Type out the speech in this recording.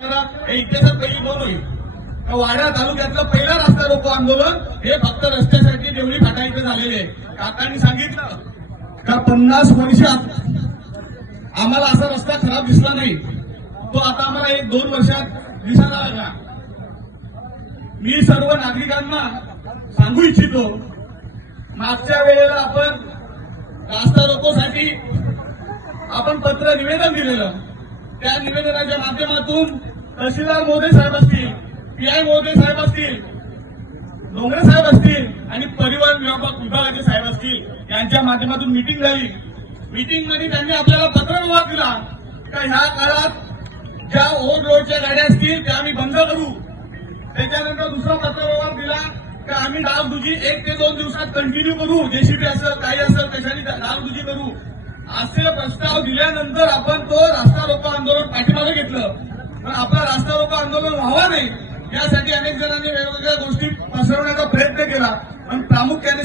हे इतिहासात पहिली नोंद होईल. वाडा तालुक्यातलं पहिला रस्ता रोको आंदोलन हे फक्त रस्त्यासाठी देवळी फाटा इथे झालेले आहे. काकांनी सांगितलं का पन्नास वर्षात आम्हाला असा रस्ता खराब दिसला नाही. तो आता आम्हाला एक दोन वर्षात दिसायला लागला. मी सर्व नागरिकांना सांगू इच्छितो मागच्या वेळेला आपण रास्ता रोकोसाठी आपण पत्र निवेदन दिलेलं. त्या निवेदनाच्या माध्यमातून तहसीलदार मोदी साहेब असतील पीआय मोदी साहेब असतील डोंगरे साहेब असतील आणि परिवहन विभाग विभागाचे साहेब असतील यांच्या माध्यमातून मिटिंग झाली. मिटिंगमध्ये त्यांनी आपल्याला पत्रव्यवहार दिला का ह्या काळात ज्या ओव्हर रोडच्या गाड्या असतील त्या आम्ही बंद करू. त्याच्यानंतर दुसरा पत्रव्यवहार दिला का आम्ही डागडुजी एक ते दोन दिवसात कंटिन्यू करू. जेसीबी असेल काही असेल कशाने डागडुजी करू. असे प्रस्ताव दिल्यानंतर आपण तो रास्ता रोको आंदोलन पाठीमागे घेतलं. पण आपला रास्ता रोको आंदोलन व्हावा नाही. यासाठी अनेक जणांनी वेगवेगळ्या गोष्टी पसरवण्याचा प्रयत्न केला. पण प्रामुख्याने